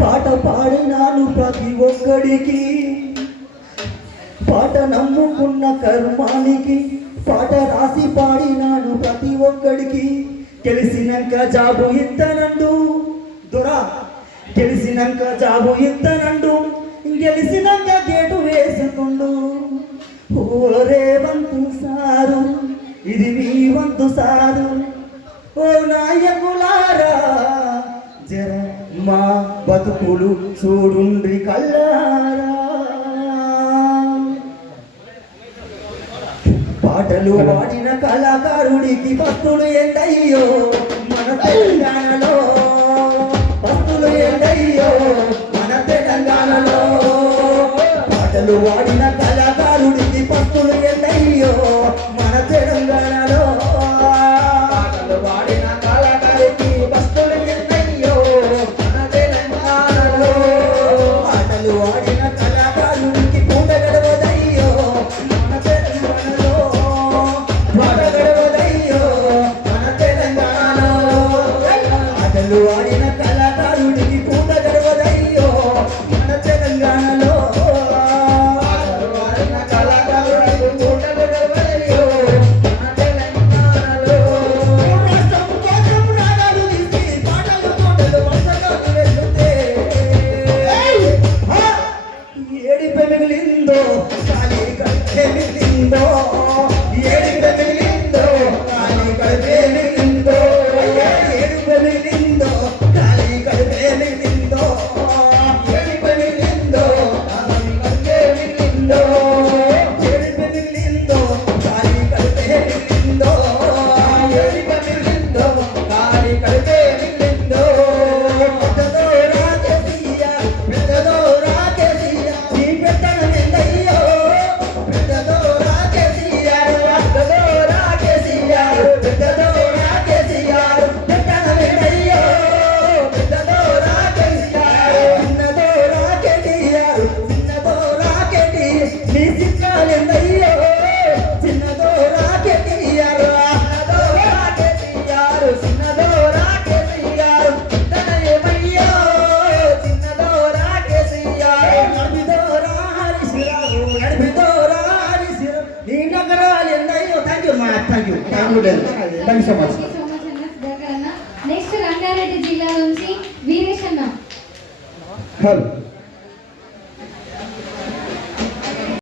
పాట పాడినాను ప్రతి ఒక్కడికి, పాట నమ్ముకున్న కర్మానికి పాట రాసి పాడినాను ప్రతి ఒక్కడికి. గెలిసినాక జాబు ఇత్తనండు దొరా, గెలిసినాక జాబు ఇత్తనండు, గెలిసినాక గేటు వేసుకుండు. ఓరే వంతు సారు, ఇది మీ వంతు సారు, ఓ నాయకులారా జర మా బతుకులు చూడుండ్రి కల్లారా. పాటలు పాడిన కళాకారుడికి భక్తులు ఎందయ్యో మన తెలంగాణలో, భక్తులు ఎందయ్యో మన తెలంగాణలో. పాటలు పాడిన కళాకారుడికి భక్తులు ఎందయ్యో మన తెలంగాణలో. పాటలు పాడిన కళాకారుడికి భక్తులు ఎందయ్యో మన తెలంగాణలో. పాటలు పాడిన కళాకారుడికి పూట గడవదయ్యో మన తెలంగాణలో. పూట గడవదయ్యో మన తెలంగాణలో. పాటలు పాడిన కళాకారుడికి పూట గడవదయ్యో మన తెలంగాణలో. మిగిలిందో ఖాళీ కడిపే మిగిలిందో, ఏడుపే మిగిలిందో ఖాళీ కడిపే మిగిలిందో, ఏడుపే మిగిలిందో ఖాళీ కడిపే మిగిలిందో, ఏడుపే మిగిలిందో ఖాళీ కడిపే మిగిలిందో, ఏడుపే మిగిలిందో ఖాళీ కడిపే మిగిలిందో, ఏడుపే మిగిలిందో ఖాళీ కడిపే మిగిలిందో. పెద్దదో రాకేసియా, పెద్దదో రాకేసియా, నీ పెద్దనం ఎందయ్యో, పెద్దదో రాకేసియా, పెద్దదో రాకేసియా, పెద్దదో రాకేసియా, పెద్దనం ఎందయ్యో, పెద్దదో రాకేసియా, చిన్నదో రాకేసియా, చిన్నదో రాకేసి, నీ చిక్కాలు ఎందయ్యో, చిన్నదో రాకేసియా, చిన్నదో రాకేసియా, చిన్నదో రాకేసియా, పెద్దన ఏమయ్యో, చిన్నదో రాకేసియా, నడిపిదోరా హరిశిరావు, నడిపిదోరా హరిశిరావు, నీ నగరాలు ఎందయ్యో. థ్యాంక్ యూ మా, thank you, thank you so much. Next Rangareddy జిల్లా నుంచి వీరేష్ అన్న. హలో.